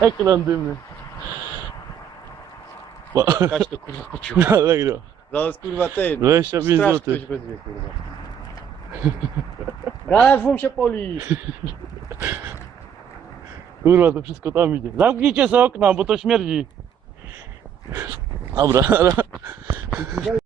Ekran dymny. Kaś to kurwa kupił. Allegro. Zaraz kurwa ten. 25 Straż zł. ktoś wezwie kurwa. Garaż wam się poli. Kurwa, to wszystko tam idzie. Zamknijcie sobie okna, bo to śmierdzi. Dobra.